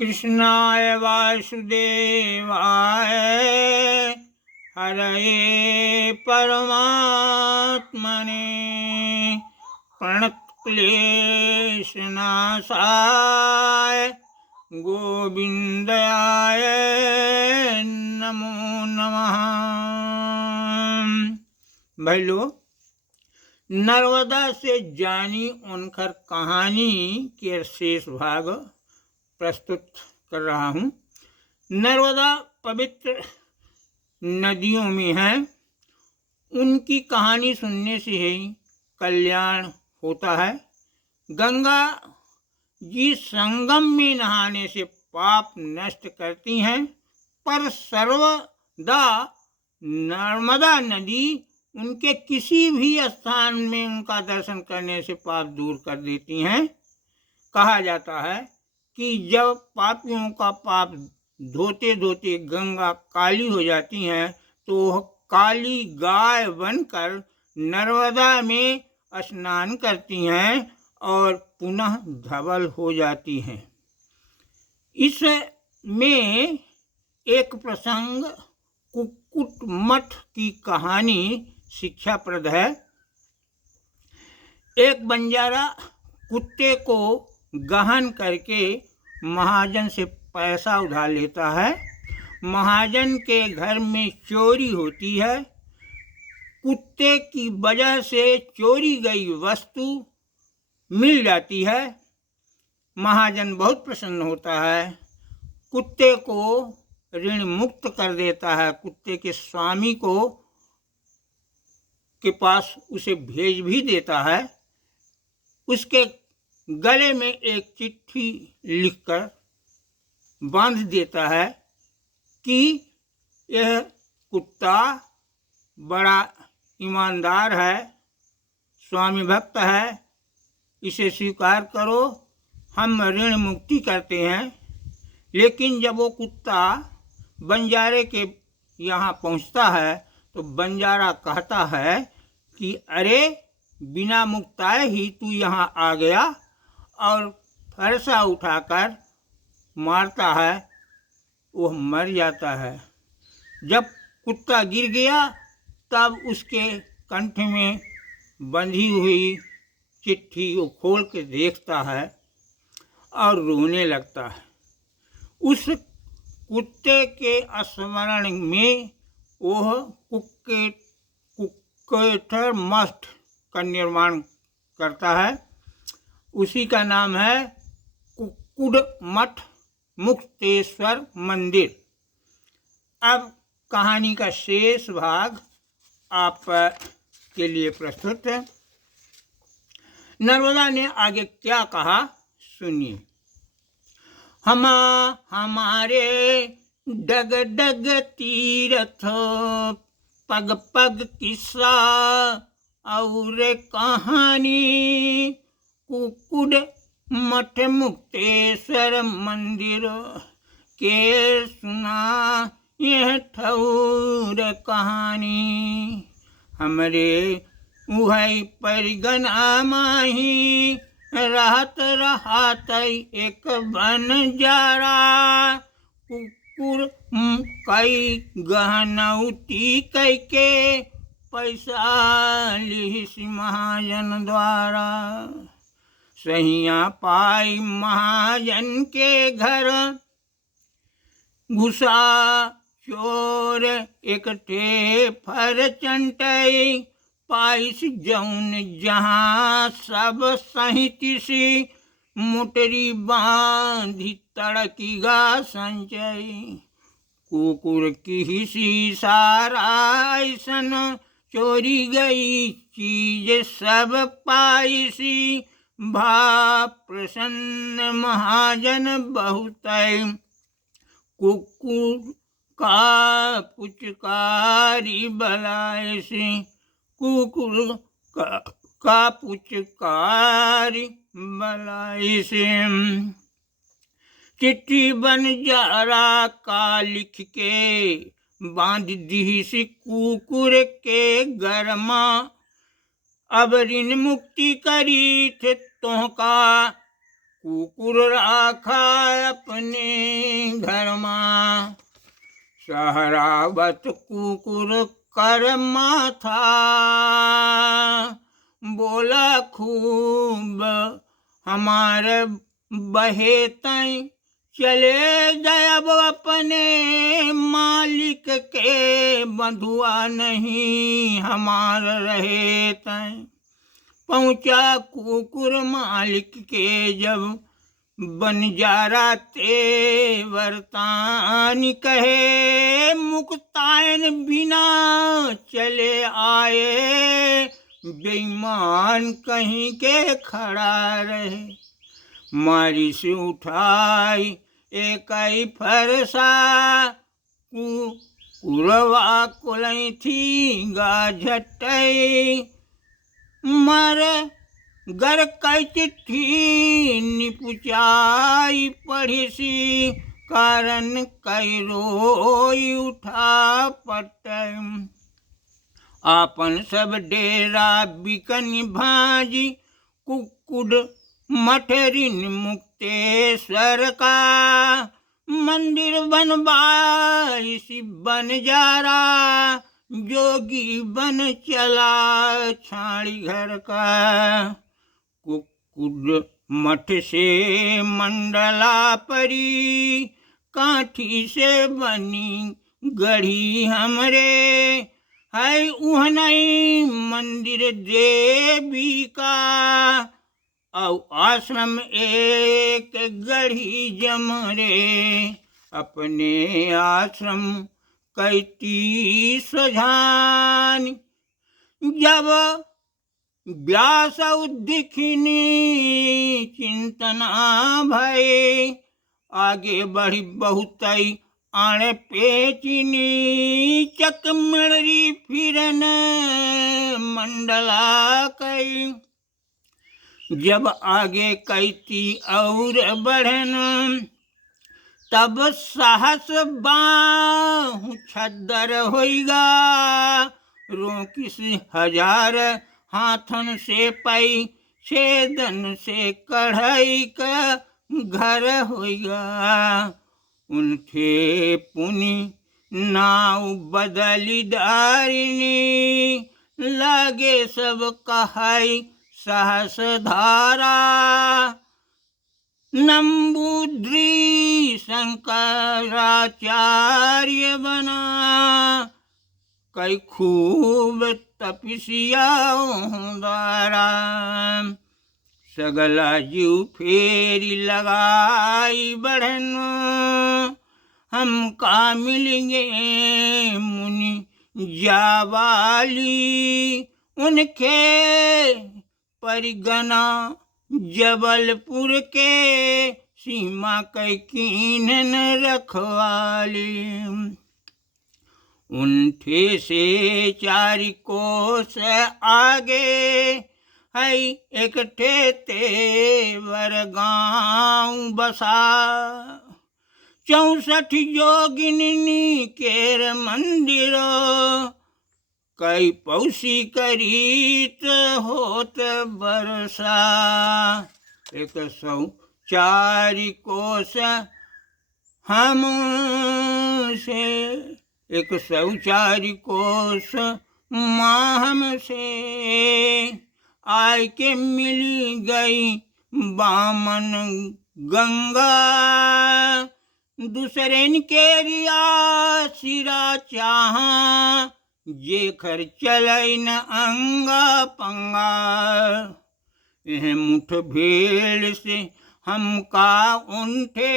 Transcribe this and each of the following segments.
कृष्णाय वासुदेवाय हरये परमात्मने प्रणतक्लेशनाशाय गोविंदाय नमो नमः। भाई लोग, नर्मदा से जानी उनकर कहानी के शेष भाग प्रस्तुत कर रहा हूँ। नर्मदा पवित्र नदियों में है। उनकी कहानी सुनने से ही कल्याण होता है। गंगा जी संगम में नहाने से पाप नष्ट करती हैं, पर सर्वदा नर्मदा नदी उनके किसी भी स्थान में उनका दर्शन करने से पाप दूर कर देती हैं। कहा जाता है कि जब पापियों का पाप धोते धोते गंगा काली हो जाती हैं तो वह काली गाय बनकर नर्मदा में स्नान करती हैं और पुनः धवल हो जाती हैं। इसमें एक प्रसंग कुक्कुट मठ की कहानी शिक्षाप्रद है। एक बंजारा कुत्ते को गहन करके महाजन से पैसा उधार लेता है। महाजन के घर में चोरी होती है। कुत्ते की वजह से चोरी गई वस्तु मिल जाती है। महाजन बहुत प्रसन्न होता है, कुत्ते को ऋण मुक्त कर देता है। कुत्ते के स्वामी को के पास उसे भेज भी देता है। उसके गले में एक चिट्ठी लिखकर बांध देता है कि यह कुत्ता बड़ा ईमानदार है, स्वामी भक्त है, इसे स्वीकार करो, हम ऋण मुक्ति करते हैं। लेकिन जब वो कुत्ता बंजारे के यहाँ पहुँचता है तो बंजारा कहता है कि अरे, बिना मुक्ताए ही तू यहाँ आ गया, और फरसा उठाकर मारता है। वह मर जाता है। जब कुत्ता गिर गया तब उसके कंठ में बंधी हुई चिट्ठी को खोल के देखता है और रोने लगता है। उस कुत्ते के स्मरण में वह कुक्केटर मठ का निर्माण करता है। उसी का नाम है कुक्कुट मठ मुक्तेश्वर मंदिर। अब कहानी का शेष भाग आप के लिए प्रस्तुत है। नर्मदा ने आगे क्या कहा सुनिए। हमारे डग डग तीरथ, पग पग किस्सा और कहानी, कुक्कुट मठ मुक्तेश्वर मंदिर के सुना यह ठौर कहानी। हमरे उहई परिगना माही रहत रहत एक बंजारा, कुकुर कई गहनौती कई के पैसा लिहिस महाजन द्वारा। सहिया पाई महाजन के घर, घुसा चोर एक फर चंटई, पाइस जौन जहाँ सब सहितिसी, मोटरी बांधी तड़कीगा संचई। कुकुर की हिसी सारा ऐसन, चोरी गई चीज सब पाइसी। भा प्रसन्न महाजन बहुतै, कुकुर का पुचकारी बलायसी। कुकुर का पुचकारी बलायसी। चिट्ठी बंजारा का लिख के बांध दी कुकुर के गरमा। अब ऋण मुक्ति करी थे तोहका, कुकुर राखा अपने धर्मा। सहरावत कुकुर कर माथा, बोला खूब हमारे बहे तय, चले जब अपने मालिक के, बंधुआ नहीं हमार रहे तय। पहुँचा कुकुर मालिक के जब, बनजारा ते वर्तान कहे, मुक्तायन बिना चले आए, बेईमान कहीं के खड़ा रहे। मारी से उठाई एक ही फरसा, कुरवा कुलई थी गा झटई। मर गर कई चिट्ठी निपुचाई, पढ़ी सी कारण कई रोई उठा पटई। आपन सब डेरा बिकन भाजी, कुकुड मठरिन मुक्तेश्वर का, मंदिर बनवाई सी बनजारा, जोगी बन चला छाड़ी घर का। कुकुड मठ से मंडला परी, काठी से बनी गढ़ी हमरे, है उहनई मंदिर देवी का, औ आश्रम एक गढ़ी जमरे। अपने आश्रम कैती सुझान, जब व्यास दिखिनी चिंतना भय, आगे बढ़ी बहुतई आणे पेचिनी, चकमड़ी फिरन मंडला कई। जब आगे कैती और बढ़न, तब साहस बाहु छद्दर होइगा, रोकिस हजार हाथन से पई, छेदन से कढ़ई का घर होइगा। उनके पुनि नाव बदली दारिनी, लागे सब कहाई सहस धारा। नंबूद्री शंकराचार्य बना, कई खूब तपस्या द्वारा। सगला जीव फेरी लगाई बढ़न, हम का मिलेंगे मुनि जावाली। उनके परिगना जबलपुर के, सीमा कई कीनन रखवाली। उनठे से 4 कोस आगे, है एक तेवर गाँव बसा। 64 जोगिनी केर मंदिर, कई पौसी करीत होत बरसा। 104 कोस हम से, 104 कोस माहम से, आय के मिली गई बामन गंगा। दूसरेन के रिया सिरा चाहा, जेखर चलै न अंगा पंगा। यह मुठ भेड़ से हमका उनठे,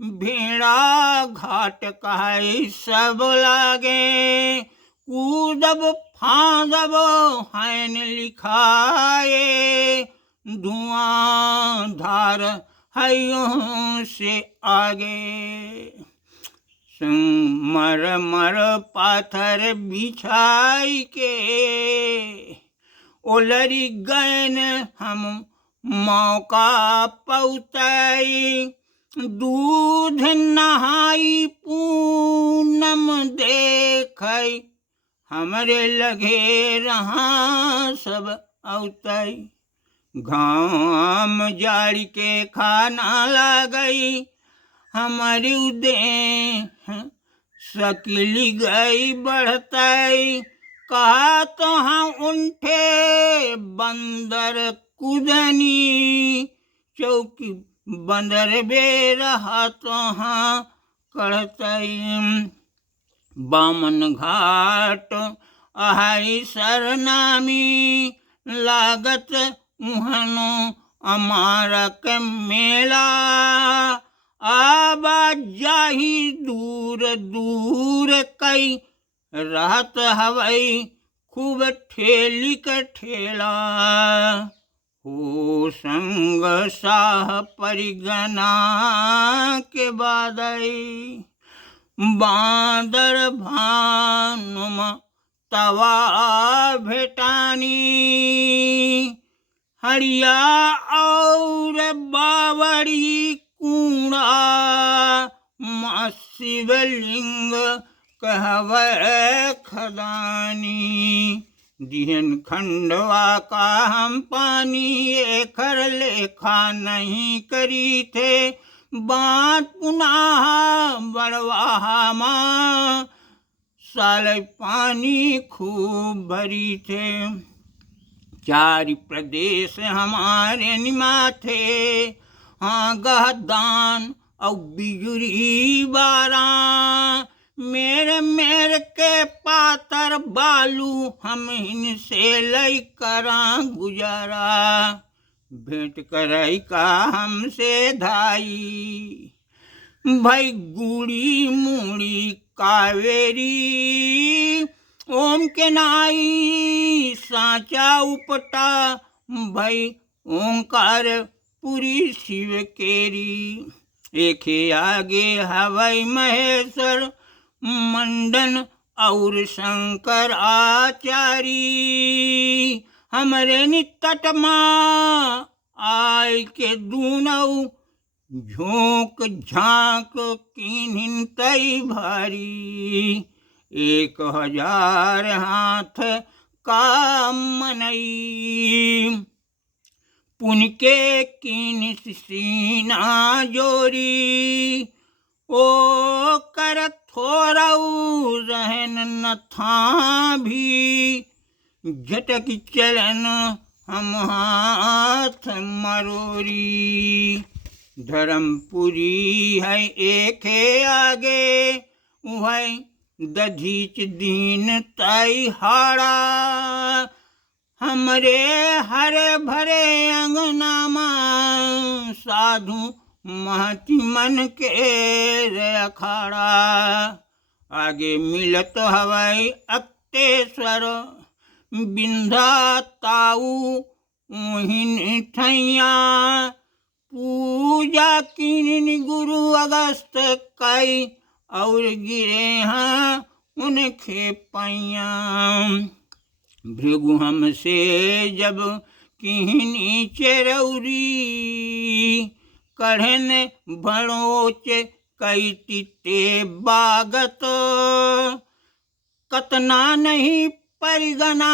भेड़ा घाट कहाई सब लागे। कूदब फांदब हैन लिखाए, धुआं धार हयों से आगे। संगमर मर पाथर बिछाई के, ओलरी गैन हम मौका पौतई। दूध नहाई पूनम देखई, हमरे लगे रहा सब औतई। घाम जाड़ के खाना लागई, हमारी उदय सकली गई बढ़ताई, कहा तो हाँ उनठे बंदर कुदनी, चौकी बंदर बे रहा तो हाँ कढ़ताई। बामन घाट अहाई सरनामी, लागत उहनो अमारा के मेला, आबा जाही दूर दूर कई, रहत हवई खूब ठेली का ठेला। हो संग साह परिगना के बादई, बांदर भानुम तवा भेटानी, हरिया और बावड़ी कूड़ा, माँ शिवलिंग कहवे खदानी। दिहन खंडवा का हम पानी, एकर लेखा नहीं करी थे, बात पुनः बड़वाहा माँ, साल पानी खूब भरी थे। चारि प्रदेश हमारे निमा थे, हाँ गहदान और बिजुरी बारा, मेरे मेरे के पातर बालू, हम इनसे लई करा गुजारा, भेंट करई का हमसे धाई, भाई गुड़ी मुड़ी कावेरी, ओम के नाई साचा उपटा, भाई ओंकार पुरी शिव केरी, एक आगे हवई महेश्वर मंडन और शंकर आचारी, हमरे नितट माँ आय के दूनऊ, झोंक झांक कीन्हिन कई भारी, 1000 हाथ का मनई, पुन के कीन सीना जोरी, ओ कर थोरऊ रहन न था भी, झटक चलन हम हाथ मरोरी, धर्मपुरी है एक आगे, वह दधीच दीन ताई हाड़ा, हमरे हरे भरे अंगनामा, साधु महती मन के अखाड़ा, आगे मिलत हवई अक्तेश्वर, बिंधा ताऊ उहिन ठैया, पूजा कीन गुरु अगस्त कई, और गिरे हैं उनके पैया, भृगु हमसे जब किहनी चरौरी, कढ़न भड़ोच कई तिते बागत, कतना नहीं परिगना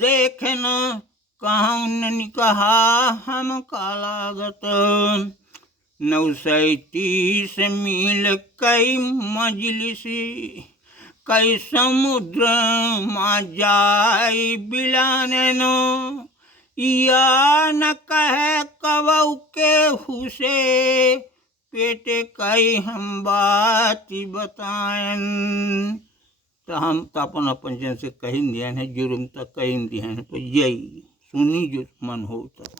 देखन, कहून कहा हम कालागत, 930 मील कई मजलिसी, कई समुद्र माँ जाई बिलाननो, या न कहे कवौ के हुसे, पेटे कई हम बात बतायन, तो हम तो अपन जन से कहीं दिया है, जुर्म तक कहीं दिया है, तो यही सुनी जो मन होता।